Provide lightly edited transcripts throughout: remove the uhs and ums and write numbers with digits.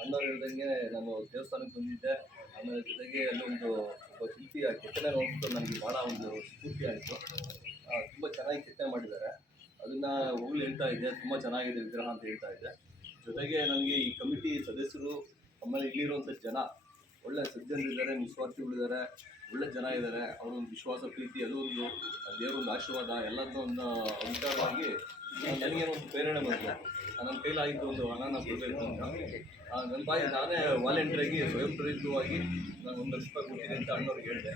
ಅಣ್ಣವ್ರು ಹೇಳ್ದಂಗೆ ನಾನು ದೇವಸ್ಥಾನಕ್ಕೆ ಬಂದಿದ್ದೆ. ಆಮೇಲೆ ಜೊತೆಗೆ ಅಲ್ಲೊಂದು ಒಬ್ಬ ಶಿಲ್ಪಿಯ ಕೆತ್ತನೆ ನೋಡ್ಬಿಟ್ಟು ನನಗೆ ಭಾಳ ಒಂದು ಸ್ಫೂರ್ತಿ ಆಯಿತು. ತುಂಬ ಚೆನ್ನಾಗಿ ಕೆತ್ತನೆ ಮಾಡಿದ್ದಾರೆ. ಅದನ್ನು ಹೋಗ್ಲಿ ಹೇಳ್ತಾ ಇದ್ದೆ, ತುಂಬ ಚೆನ್ನಾಗಿದೆ ವಿಗ್ರಹ ಅಂತ ಹೇಳ್ತಾ ಇದ್ದೆ. ಜೊತೆಗೆ ನನಗೆ ಈ ಕಮಿಟಿ ಸದಸ್ಯರು, ಆಮೇಲೆ ಇಲ್ಲಿರುವಂಥ ಜನ ಒಳ್ಳೆ ಸಜ್ಜನರಿದ್ದಾರೆ, ನಿಸ್ವಾರ್ಥಿಗಳಿದ್ದಾರೆ, ಒಳ್ಳೆ ಜನ ಇದ್ದಾರೆ. ಅವರೊಂದು ವಿಶ್ವಾಸ, ಪ್ರೀತಿ, ಅದು ಒಂದು ದೇವರೊಂದು ಆಶೀರ್ವಾದ ಎಲ್ಲದನ್ನು ವಿಚಾರವಾಗಿ ನನಗೇನೋ ಒಂದು ಪ್ರೇರಣೆ ಬಂತು. ನನ್ನ ಕೈಲಾಗಿದ್ದು ಒಂದು ಹಣನ ಕೊಡಬೇಕು ಅಂತ ನನ್ನ ನಾನೇ ವಾಲಂಟಿಯರಾಗಿ ಸ್ವಯಂ ಪ್ರೇರಿತವಾಗಿ ನಾನು 1 ಲಕ್ಷ ರೂಪಾಯಿ ಕೊಡ್ತೀನಿ ಅಂತ ಅಣ್ಣವ್ರಿಗೆ ಹೇಳಿದೆ.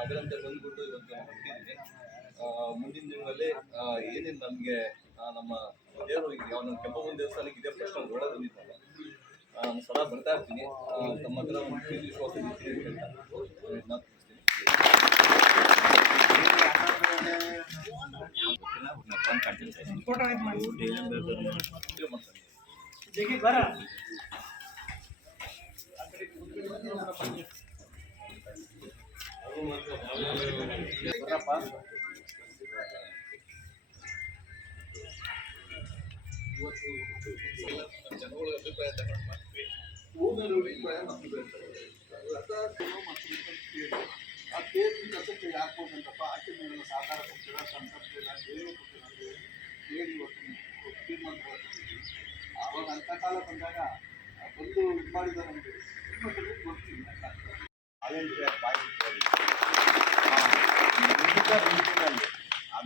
ಅದರಂತೆ ಬಂದುಬಿಟ್ಟು ಇವತ್ತು ನಾನು ಕೊಟ್ಟಿದ್ದೀನಿ. ಮುಂದಿನ ದಿನಗಳಲ್ಲಿ ಏನೇನು ನಮಗೆ ನಮ್ಮ ದೇವರು ಯಾವ ನಮ್ಮ ಕೆಂಪಮ್ಮನ ದೇವಸ್ಥಾನಕ್ಕೆ ಇದೇ ಫಸ್ಟ್ ನಾನು ಒಳ್ಳೆ ಬಂದಿದ್ದಲ್ಲ, ನಾನು ಸದಾ ಬರ್ತಾ ಇರ್ತೀನಿ. ತಮ್ಮ ಹತ್ರ ಒಂದು ಪ್ರೀತಿ ವಿಶ್ವಾಸ ಇರ್ತೀನಿ ಅಂತ ನಾನು ಇವತ್ತು ಜನಗಳ ಅಭಿಪ್ರಾಯ ತಗೊಂಡು ಮಾಡ್ತೀವಿ. ಊರಿನ ಅಭಿಪ್ರಾಯ ನಮ್ದು ಇರ್ತದೆ. ಆ ದೇವರಿಗೆ ಕಸಕ್ಕೆ ಹಾಕ್ಬೋದಂತಪ್ಪ, ಆಚೆ ಮೇಲೆ ಸಾಕಾರ ಕೊಡ್ತೀರ, ಸಂಕಷ್ಟ ದೇವರು ಕೊಡ್ತೀರ ಹೇಳಿ ಇವತ್ತು ತೀರ್ಮಾನ ಮಾಡ್ತೀವಿ. ಆವಾಗ ಅಂಥ ಕಾಲ ಬಂದಾಗ ಬಂದು ಇದು ಮಾಡಿದ ನಮಗೆ ಗೊತ್ತಿಲ್ಲ.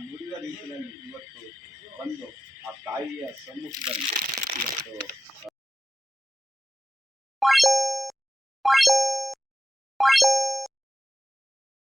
ನುಡಿದ ರೀತಿಯಲ್ಲಿ ಇವತ್ತು ಬಂದು ಆ ತಾಯಿಯ ಸಮ್ಮುಖದಲ್ಲಿ ಇವತ್ತು